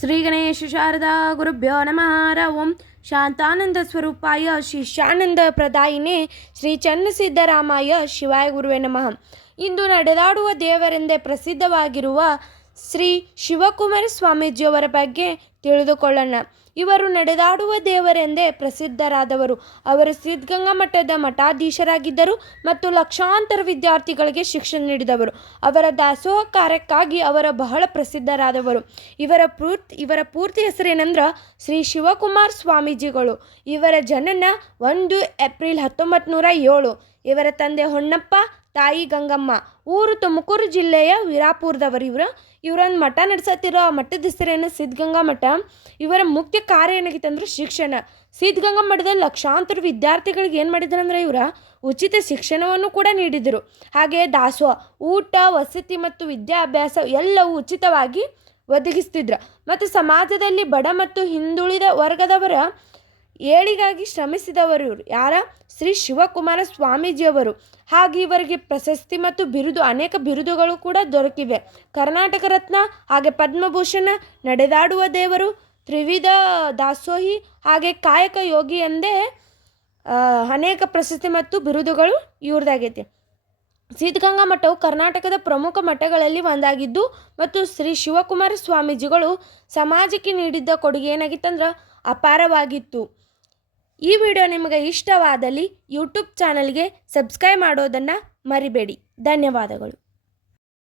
ಶ್ರೀ ಗಣೇಶ ಶಾರದಾ ಗುರುಭ್ಯೋ ನಮಃ. ಹರ ಓಂ ಶಾಂತಾನಂದ ಸ್ವರೂಪಾಯ ಶಿಷ್ಯಾನಂದ ಪ್ರದಾಯಿನೇ ಶ್ರೀ ಚನ್ನಸಿದ್ದರಾಮಾಯ ಶಿವಾಯ ಗುರುವೇ ನಮಃ. ಇಂದು ನಡೆದಾಡುವ ದೇವರೆಂದೇ ಪ್ರಸಿದ್ಧವಾಗಿರುವ ಶ್ರೀ ಶಿವಕುಮಾರ ಸ್ವಾಮೀಜಿಯವರ ಬಗ್ಗೆ ತಿಳಿದುಕೊಳ್ಳೋಣ. ಇವರು ನಡೆದಾಡುವ ದೇವರೆಂದೇ ಪ್ರಸಿದ್ಧರಾದವರು. ಅವರು ಸಿದ್ಧಗಂಗಾ ಮಠದ ಮಠಾಧೀಶರಾಗಿದ್ದರು ಮತ್ತು ಲಕ್ಷಾಂತರ ವಿದ್ಯಾರ್ಥಿಗಳಿಗೆ ಶಿಕ್ಷಣ ನೀಡಿದವರು. ಅವರ ದಾಸೋಹ ಕಾರ್ಯಕ್ಕಾಗಿ ಅವರ ಬಹಳ ಪ್ರಸಿದ್ಧರಾದವರು. ಇವರ ಪೂರ್ತಿ ಇವರ ಪೂರ್ತಿ ಹೆಸರೇನೆಂದ್ರೆ ಶ್ರೀ ಶಿವಕುಮಾರ್ ಸ್ವಾಮೀಜಿಗಳು. ಇವರ ಜನನ ಒಂದು ಏಪ್ರಿಲ್ ಹತ್ತೊಂಬತ್ತು ನೂರ ಏಳು. ಇವರ ತಂದೆ ಹೊನ್ನಪ್ಪ ತಾಯಿ ಗಂಗಮ್ಮ. ಊರು ತುಮಕೂರು ಜಿಲ್ಲೆಯ ವೀರಾಪುರದವರು ಇವರು. ಇವರೊಂದು ಮಠ ನಡೆಸತ್ತಿರೋ ಆ ಮಠದ ಹೆಸರೇನು ಸಿದ್ಧಗಂಗಾ ಮಠ. ಇವರ ಮುಖ್ಯ ಕಾರ್ಯ ಏನಾಗಿತ್ತು ಅಂದ್ರೆ ಶಿಕ್ಷಣ. ಸಿದ್ಧಗಂಗಾ ಮಠದಲ್ಲಿ ಲಕ್ಷಾಂತರ ವಿದ್ಯಾರ್ಥಿಗಳಿಗೆ ಏನು ಮಾಡಿದ್ರು ಅಂದ್ರೆ ಇವರ ಉಚಿತ ಶಿಕ್ಷಣವನ್ನು ಕೂಡ ನೀಡಿದರು. ಹಾಗೆ ದಾಸೋಹ, ಊಟ, ವಸತಿ ಮತ್ತು ವಿದ್ಯಾಭ್ಯಾಸ ಎಲ್ಲವೂ ಉಚಿತವಾಗಿ ಒದಗಿಸ್ತಿದ್ರು. ಮತ್ತು ಸಮಾಜದಲ್ಲಿ ಬಡ ಮತ್ತು ಹಿಂದುಳಿದ ವರ್ಗದವರ ಏಳಿಗಾಗಿ ಶ್ರಮಿಸಿದವರು ಇವರು. ಯಾರ? ಶ್ರೀ ಶಿವಕುಮಾರ ಸ್ವಾಮೀಜಿಯವರು. ಹಾಗೆ ಇವರಿಗೆ ಪ್ರಶಸ್ತಿ ಮತ್ತು ಬಿರುದು, ಅನೇಕ ಬಿರುದುಗಳು ಕೂಡ ದೊರಕಿವೆ. ಕರ್ನಾಟಕ ರತ್ನ ಹಾಗೆ ಪದ್ಮಭೂಷಣ ನಡೆದಾಡುವ ದೇವರು ತ್ರಿವಿಧ ದಾಸೋಹಿ ಹಾಗೆ ಕಾಯಕ ಯೋಗಿ ಎಂದೇ ಅನೇಕ ಪ್ರಶಸ್ತಿ ಮತ್ತು ಬಿರುದುಗಳು ಇವ್ರದ್ದಾಗೈತಿ ಸಿದ್ಧಗಂಗಾ ಮಠವು ಕರ್ನಾಟಕದ ಪ್ರಮುಖ ಮಠಗಳಲ್ಲಿ ಒಂದಾಗಿದ್ದು ಮತ್ತು ಶ್ರೀ ಶಿವಕುಮಾರ ಸ್ವಾಮೀಜಿಗಳು ಸಮಾಜಕ್ಕೆ ನೀಡಿದ್ದ ಕೊಡುಗೆ ಏನಾಗಿತ್ತಂದ್ರೆ ಅಪಾರವಾಗಿತ್ತು. ಈ ವಿಡಿಯೋ ನಿಮಗೆ ಇಷ್ಟವಾದಲ್ಲಿ ಯೂಟ್ಯೂಬ್ ಚಾನಲ್ಗೆ ಸಬ್ಸ್ಕ್ರೈಬ್ ಮಾಡೋದನ್ನು ಮರಿಬೇಡಿ. ಧನ್ಯವಾದಗಳು.